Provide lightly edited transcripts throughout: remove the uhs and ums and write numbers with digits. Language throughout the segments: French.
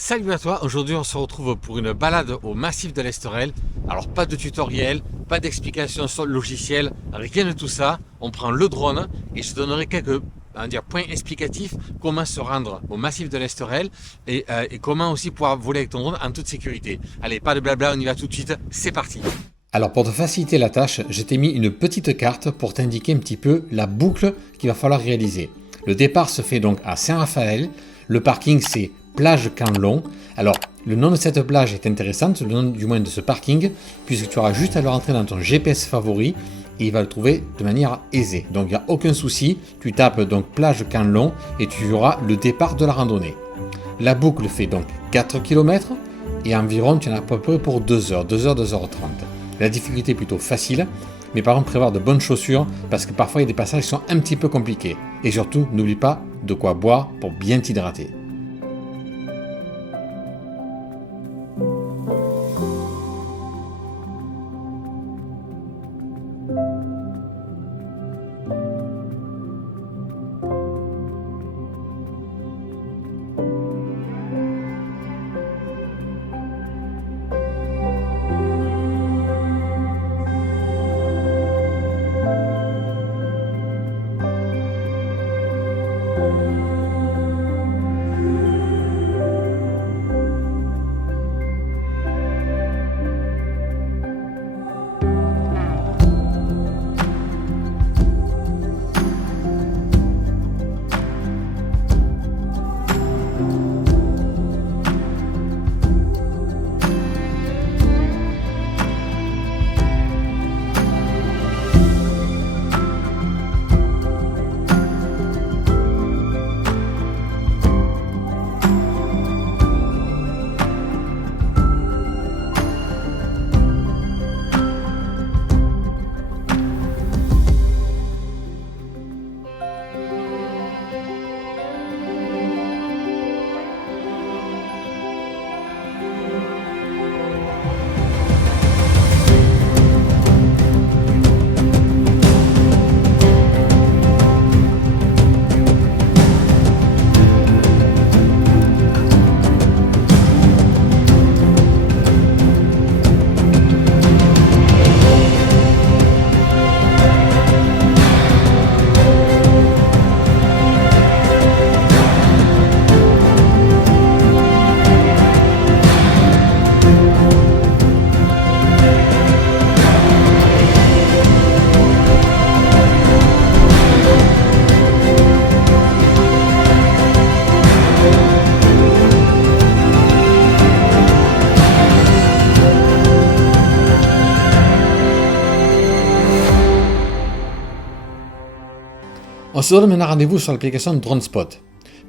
Salut à toi, aujourd'hui on se retrouve pour une balade au massif de l'Esterel. Alors pas de tutoriel, pas d'explication sur le logiciel, rien de tout ça. On prend le drone et je te donnerai quelques points explicatifs comment se rendre au massif de l'Esterel et comment aussi pouvoir voler avec ton drone en toute sécurité. Allez, pas de blabla, on y va tout de suite, c'est parti. Alors pour te faciliter la tâche, je t'ai mis une petite carte pour t'indiquer un petit peu la boucle qu'il va falloir réaliser. Le départ se fait donc à Saint-Raphaël, le parking c'est Plage Canlon. Alors le nom de cette plage est intéressante, le nom du moins de ce parking, puisque tu auras juste à le rentrer dans ton GPS favori et il va le trouver de manière aisée. Donc il n'y a aucun souci, tu tapes donc Plage Canlon et tu auras le départ de la randonnée. La boucle fait donc 4 km et environ tu en as à peu près pour 2 heures, 2h30. La difficulté est plutôt facile, mais par contre prévoir de bonnes chaussures parce que parfois il y a des passages qui sont un petit peu compliqués. Et surtout, n'oublie pas de quoi boire pour bien t'hydrater. On se donne maintenant rendez-vous sur l'application DroneSpot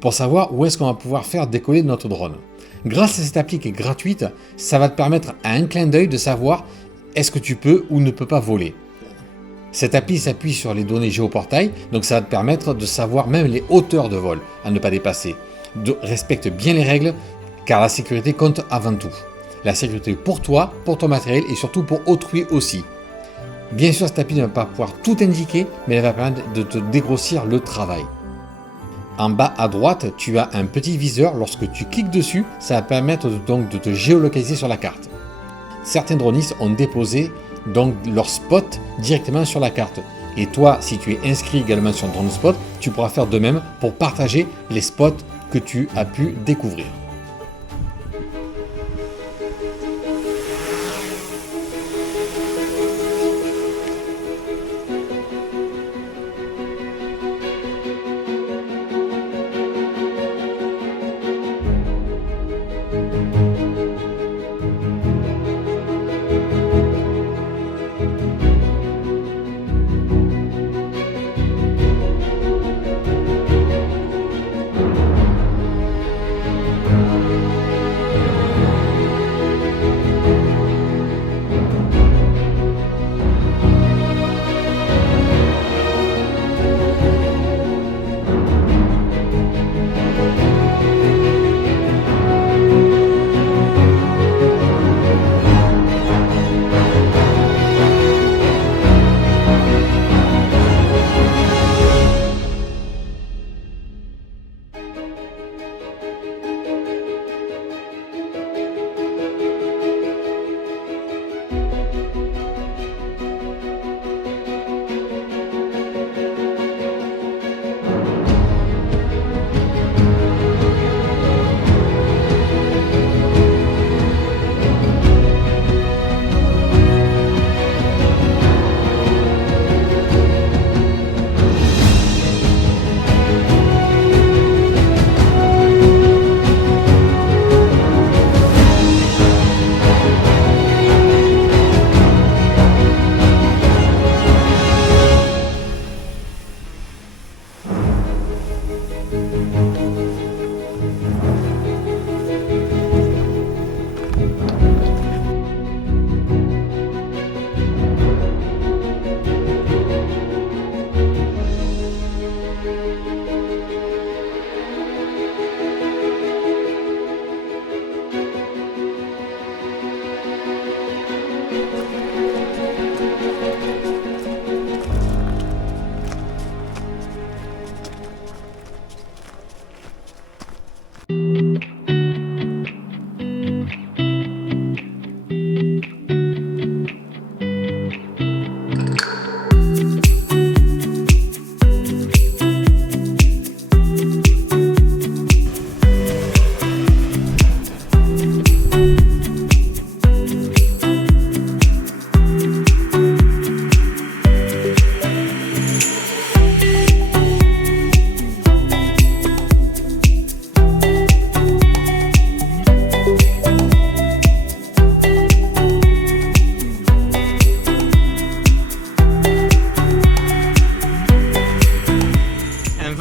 pour savoir où est-ce qu'on va pouvoir faire décoller notre drone. Grâce à cette appli qui est gratuite, ça va te permettre à un clin d'œil de savoir est-ce que tu peux ou ne peux pas voler. Cette appli s'appuie sur les données géoportail, donc ça va te permettre de savoir même les hauteurs de vol à ne pas dépasser. Respecte bien les règles car la sécurité compte avant tout. La sécurité pour toi, pour ton matériel et surtout pour autrui aussi. Bien sûr, cette appli ne va pas pouvoir tout indiquer, mais elle va permettre de te dégrossir le travail. En bas à droite, tu as un petit viseur. Lorsque tu cliques dessus, ça va permettre donc de te géolocaliser sur la carte. Certains dronistes ont déposé donc leur spot directement sur la carte. Et toi, si tu es inscrit également sur DroneSpot, tu pourras faire de même pour partager les spots que tu as pu découvrir.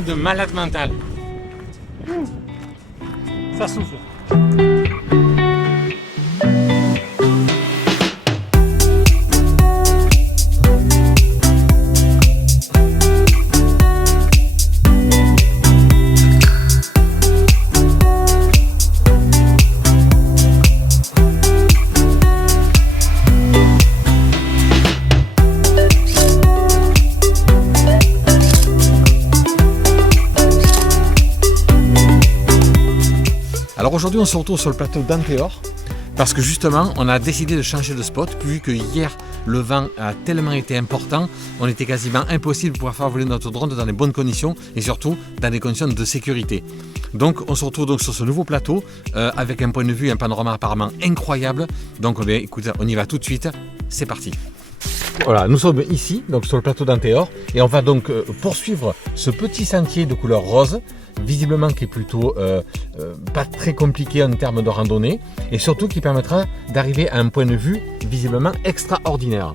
vraiment de malade mental. Ça souffle. Alors aujourd'hui on se retrouve sur le plateau d'Antéor parce que justement on a décidé de changer de spot vu que hier le vent a tellement été important, on était quasiment impossible de pouvoir faire voler notre drone dans les bonnes conditions et surtout dans des conditions de sécurité. Donc on se retrouve donc sur ce nouveau plateau avec un point de vue, un panorama apparemment incroyable. Donc écoutez, on y va tout de suite, c'est parti. Voilà, nous sommes ici, donc sur le plateau d'Antéor, et on va donc poursuivre ce petit sentier de couleur rose, visiblement qui est plutôt pas très compliqué en termes de randonnée, et surtout qui permettra d'arriver à un point de vue visiblement extraordinaire.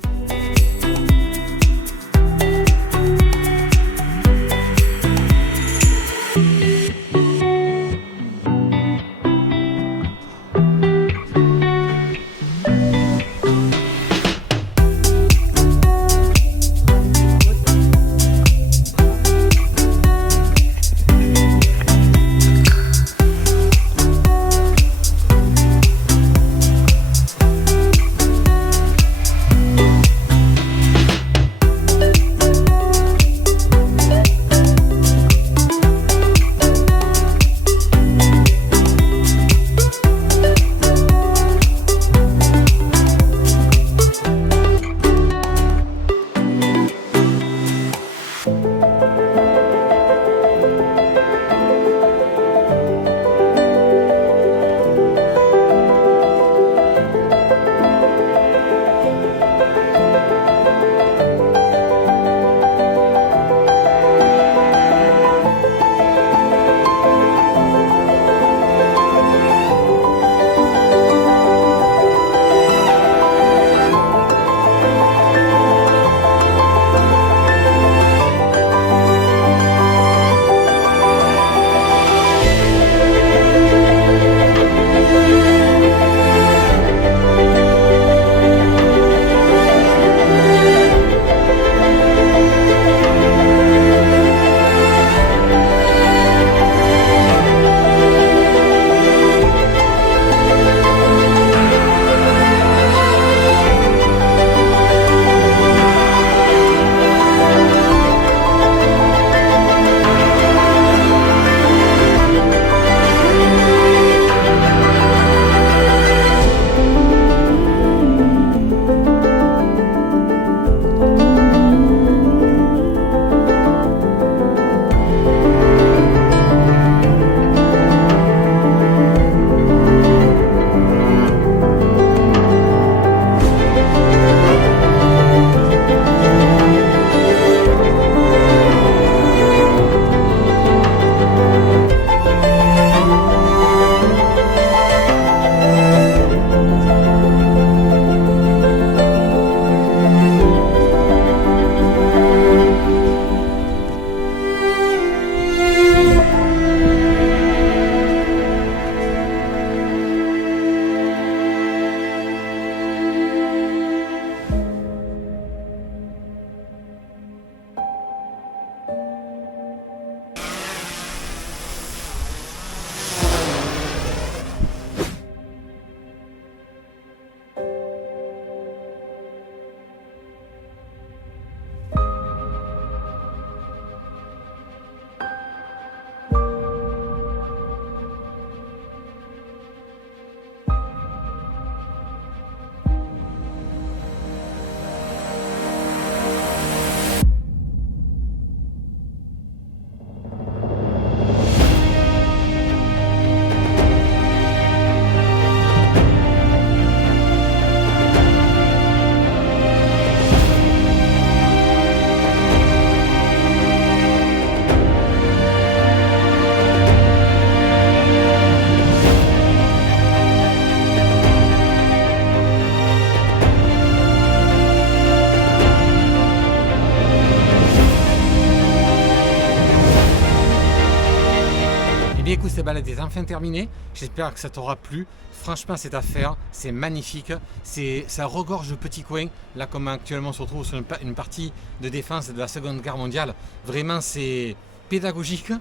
balade est enfin terminée. J'espère que ça t'aura plu. Franchement, cette affaire, c'est magnifique. Ça regorge de petits coins. Là, comme actuellement on se retrouve sur une partie de défense de la Seconde Guerre mondiale, vraiment c'est pédagogique.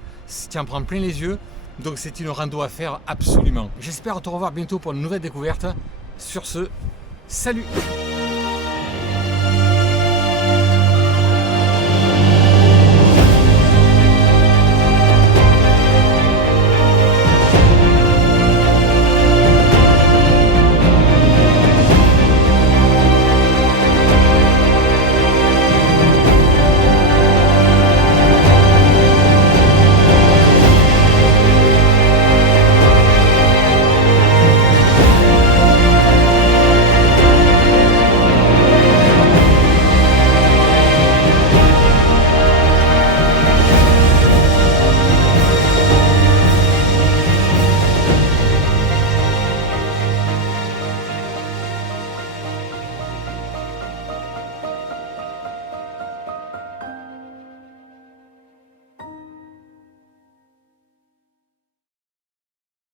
Tu en prends plein les yeux. Donc c'est une rando à faire absolument. J'espère te revoir bientôt pour une nouvelle découverte. Sur ce, salut!